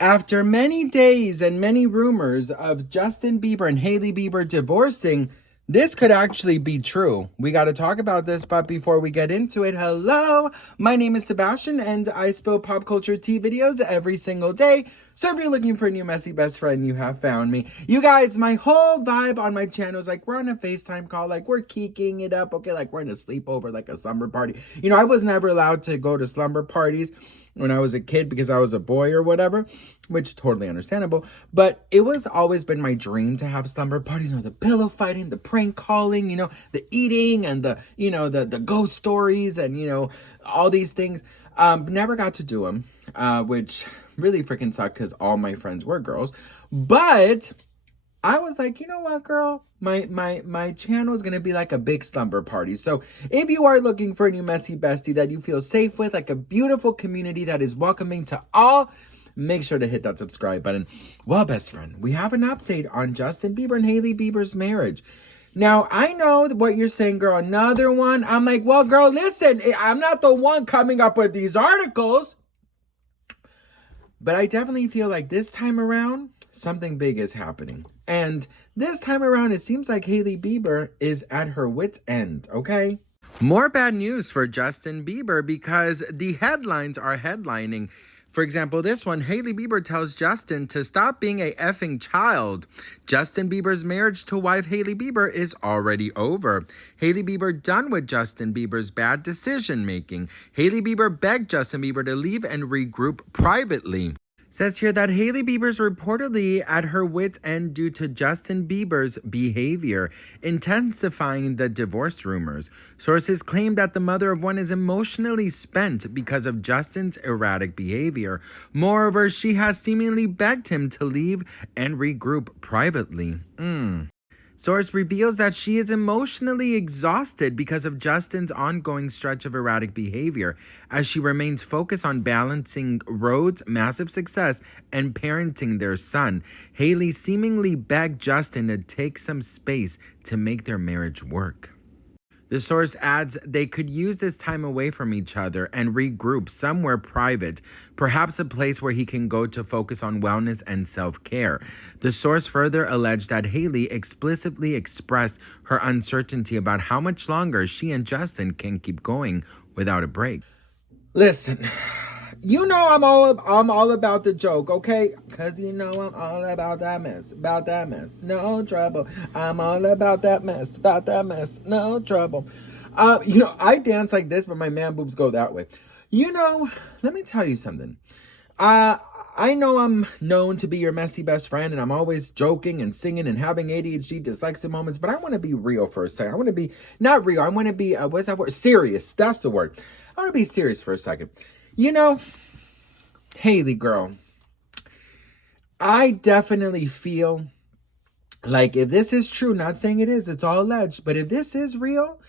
After many days and many rumors of Justin Bieber and Hailey Bieber divorcing, this could actually be true. We got to talk about this, but before we get into it, hello, my name is Sebastian, and I spill pop culture tea videos every single day. So if you're looking for a new messy best friend, you have found me. You guys, my whole vibe on my channel is like we're on a FaceTime call, like we're keeking it up, okay, like we're in a sleepover, like a slumber party. You know, I was never allowed to go to slumber parties when I was a kid because I was a boy or whatever, which totally understandable. But it was always been my dream to have slumber parties, you know, the pillow fighting, the prank calling, you know, the eating and the, you know, the ghost stories and, you know, all these things. Never got to do them, which really freaking sucked because all my friends were girls. But I was like, you know what, girl? My channel is gonna be like a big slumber party. So if you are looking for a new messy bestie that you feel safe with, like a beautiful community that is welcoming to all, make sure to hit that subscribe button. Well, best friend, we have an update on Justin Bieber and Hailey Bieber's marriage. Now, I know what you're saying, girl. Another one. I'm like, well, girl, listen, I'm not the one coming up with these articles. But I definitely feel like this time around, something big is happening. And this time around, it seems like Hailey Bieber is at her wit's end, okay? More bad news for Justin Bieber because the headlines are headlining. For example, this one, Hailey Bieber tells Justin to stop being a effing child. Justin Bieber's marriage to wife Hailey Bieber is already over. Hailey Bieber done with Justin Bieber's bad decision making. Hailey Bieber begged Justin Bieber to leave and regroup privately. Says here that Hailey Bieber's reportedly at her wit's end due to Justin Bieber's behavior, intensifying the divorce rumors. Sources claim that the mother of one is emotionally spent because of Justin's erratic behavior. Moreover, she has seemingly begged him to leave and regroup privately. Source reveals that she is emotionally exhausted because of Justin's ongoing stretch of erratic behavior, as she remains focused on balancing Rhodes' massive success and parenting their son. Hailey seemingly begged Justin to take some space to make their marriage work. The source adds they could use this time away from each other and regroup somewhere private, perhaps a place where he can go to focus on wellness and self-care. The source further alleged that Hailey explicitly expressed her uncertainty about how much longer she and Justin can keep going without a break. Listen, you know I'm all about the joke, okay? Cause you know I'm all about that mess, no trouble. I'm all about that mess, no trouble. You know, I dance like this, but my man boobs go that way. You know, let me tell you something. I know I'm known to be your messy best friend, and I'm always joking and singing and having ADHD dyslexia moments, but I want to be real for a second. I want to be, not real, I want to be, what's that word? Serious. That's the word. I want to be serious for a second. You know, Hailey girl, I definitely feel like if this is true, not saying it is, it's all alleged, but if this is real,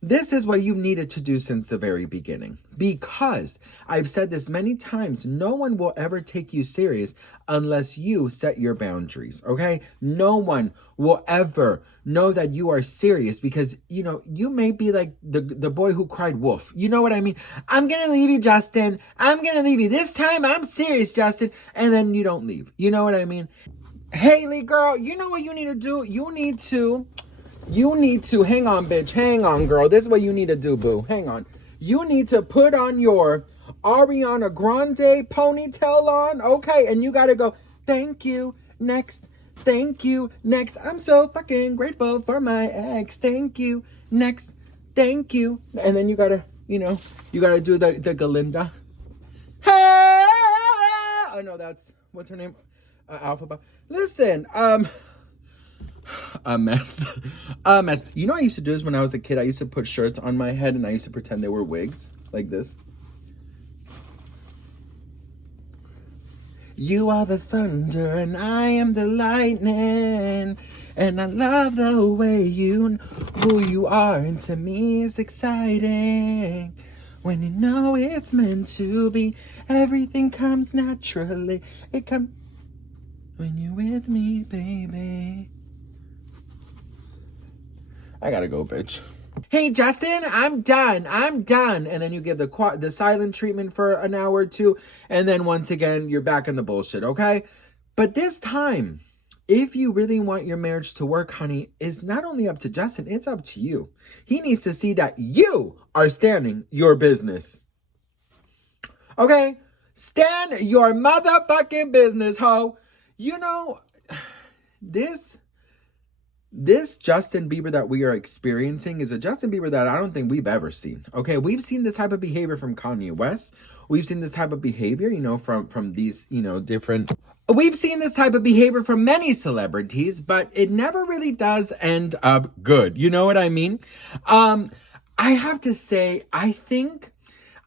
this is what you needed to do since the very beginning. Because I've said this many times, no one will ever take you serious unless you set your boundaries, okay? No one will ever know that you are serious because, you know, you may be like the boy who cried wolf. You know what I mean? I'm going to leave you, Justin. I'm going to leave you. This time I'm serious, Justin. And then you don't leave. You know what I mean? Hailey, girl, you know what you need to do? You need to, hang on, bitch. Hang on, girl. This is what you need to do, boo. Hang on. You need to put on your Ariana Grande ponytail on. Okay. And you got to go, thank you. Next. Thank you. Next. I'm so fucking grateful for my ex. Thank you. Next. Thank you. And then you got to, you know, you got to do the Galinda. Hey! Oh, no, that's, what's her name? Alphabet. Listen, a mess. A mess. You know what I used to do is when I was a kid, I used to put shirts on my head and I used to pretend they were wigs. Like this. You are the thunder and I am the lightning. And I love the way you who you are. And to me it's exciting. When you know it's meant to be. Everything comes naturally. It comes when you're with me, baby. I gotta go, bitch. Hey, Justin, I'm done. I'm done. And then you give the silent treatment for an hour or two. And then once again, you're back in the bullshit, okay? But this time, if you really want your marriage to work, honey, it's not only up to Justin, it's up to you. He needs to see that you are standing your business. Okay? Stand your motherfucking business, ho. You know, this Justin Bieber that we are experiencing is a Justin Bieber that I don't think we've ever seen. Okay, we've seen this type of behavior from Kanye West. We've seen this type of behavior, from these, different. We've seen this type of behavior from many celebrities, but it never really does end up good. You know what I mean? I have to say, I think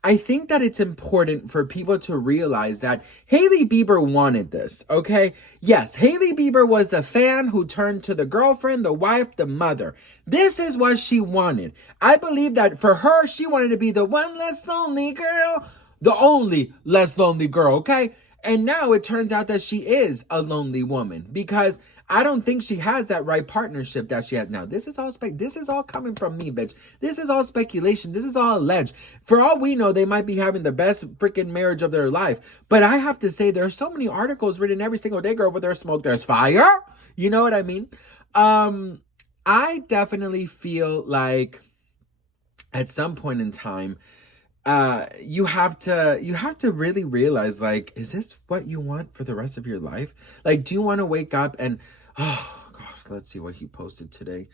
that it's important for people to realize that Hailey Bieber wanted this, okay? Yes, Hailey Bieber was the fan who turned to the girlfriend, the wife, the mother. This is what she wanted. I believe that for her, she wanted to be the one less lonely girl, the only less lonely girl, okay? And now it turns out that she is a lonely woman because I don't think she has that right partnership that she has now. This is all coming from me, bitch. This is all speculation. This is all alleged. For all we know, they might be having the best freaking marriage of their life. But I have to say, there are so many articles written every single day, girl, where there's smoke, there's fire. You know what I mean? I definitely feel like at some point in time, you have to really realize, like, is this what you want for the rest of your life? Like, do you want to wake up and, oh gosh, let's see what he posted today.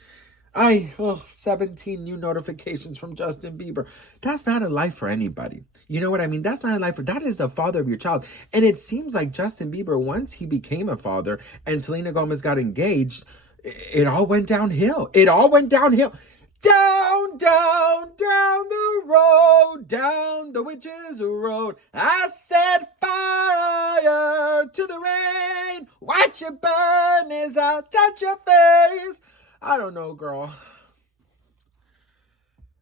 17 new notifications from Justin Bieber. That's not a life for anybody. You know what I mean? That's not a life that is the father of your child. And it seems like Justin Bieber, once he became a father and Selena Gomez got engaged, it all went downhill. It all went downhill. Down, down, down the road, down the witch's road. I set fire to the rain. Watch it burn as I touch your face. I don't know, girl.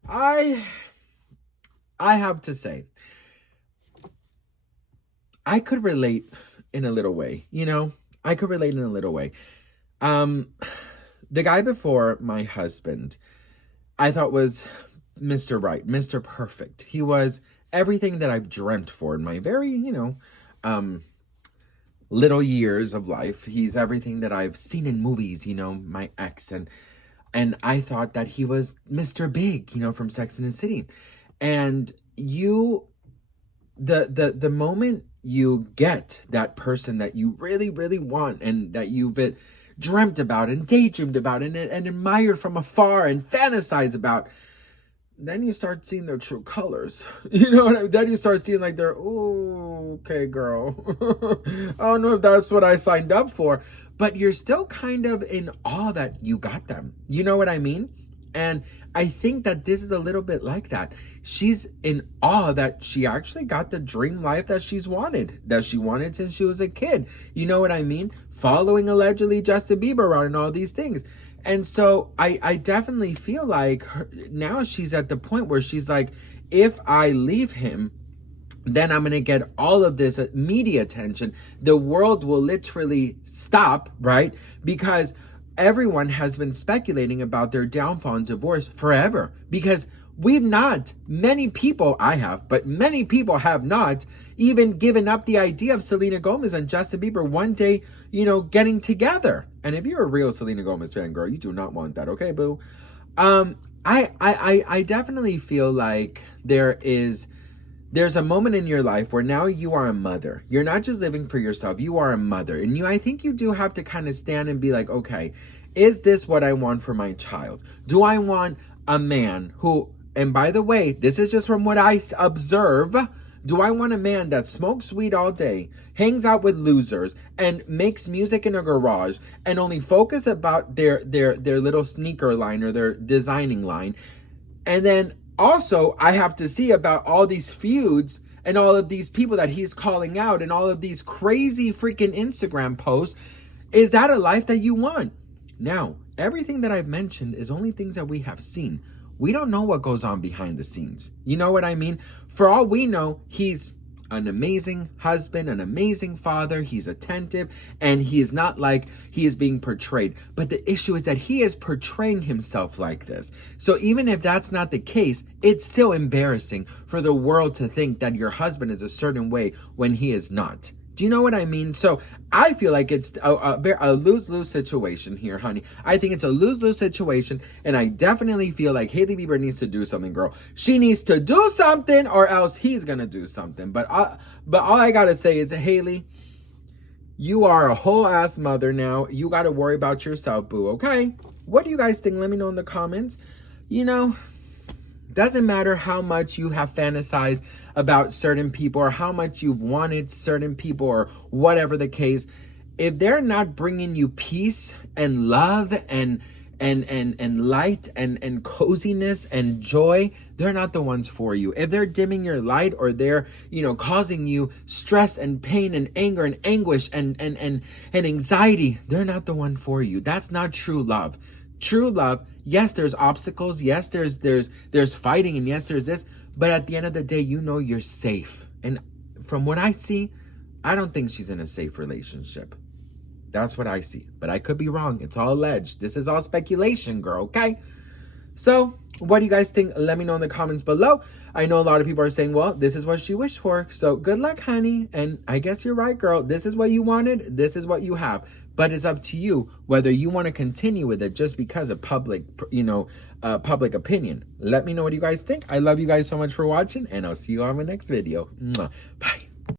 I have to say, I could relate in a little way, I could relate in a little way. The guy before my husband, I thought was Mr. Right, Mr. Perfect. He was everything that I've dreamt for in my very, little years of life. He's everything that I've seen in movies, my ex. And I thought that he was Mr. Big, from Sex and the City. And the moment you get that person that you really, really want and that you've dreamt about and daydreamed about and admired from afar and fantasized about, then you start seeing their true colors. Then you start seeing like okay, girl. I don't know if that's what I signed up for, but you're still kind of in awe that you got them. You know what I mean? And I think that this is a little bit like that. She's in awe that she actually got the dream life that she wanted since she was a kid. You know what I mean? Following allegedly Justin Bieber around and all these things. And so I definitely feel like now she's at the point where she's like, if I leave him, then I'm going to get all of this media attention. The world will literally stop, right? Because everyone has been speculating about their downfall and divorce forever. Because many people have not even given up the idea of Selena Gomez and Justin Bieber one day, getting together. And if you're a real Selena Gomez fan, girl, you do not want that, okay, boo? I definitely feel like there's a moment in your life where now you are a mother. You're not just living for yourself, you are a mother. And I think you do have to kind of stand and be like, okay, is this what I want for my child? Do I want a man who, and by the way, this is just from what I observe, do I want a man that smokes weed all day, hangs out with losers, and makes music in a garage, and only focus about their little sneaker line or their designing line? And then also, I have to see about all these feuds and all of these people that he's calling out and all of these crazy freaking Instagram posts. Is that a life that you want? Now, everything that I've mentioned is only things that we have seen. We don't know what goes on behind the scenes. You know what I mean? For all we know, he's an amazing husband, an amazing father. He's attentive, and he is not like he is being portrayed. But the issue is that he is portraying himself like this. So even if that's not the case, it's still embarrassing for the world to think that your husband is a certain way when he is not. Do you know what I mean? So I feel like it's a lose-lose situation here, honey. I think it's a lose-lose situation, and I definitely feel like Hailey Bieber needs to do something, girl. She needs to do something, or else he's gonna do something. But all I gotta say is, Hailey, you are a whole ass mother now. You gotta worry about yourself, boo. Okay? What do you guys think? Let me know in the comments. You know, doesn't matter how much you have fantasized about certain people or how much you've wanted certain people or whatever the case. If they're not bringing you peace and love and light and coziness and joy, they're not the ones for you. If they're dimming your light, or they're, causing you stress and pain and anger and anguish and anxiety, they're not the one for you. That's not true love. True love, yes, there's obstacles, yes, there's fighting, and yes, there's this, but at the end of the day, you're safe. And from what I see, I don't think she's in a safe relationship. That's what I see, but I could be wrong. It's all alleged. This is all speculation, girl, okay? So, what do you guys think? Let me know in the comments below. I know a lot of people are saying, well, this is what she wished for. So, good luck, honey. And I guess you're right, girl. This is what you wanted. This is what you have. But it's up to you whether you want to continue with it just because of public opinion. Let me know what you guys think. I love you guys so much for watching, and I'll see you on my next video. Mwah. Bye.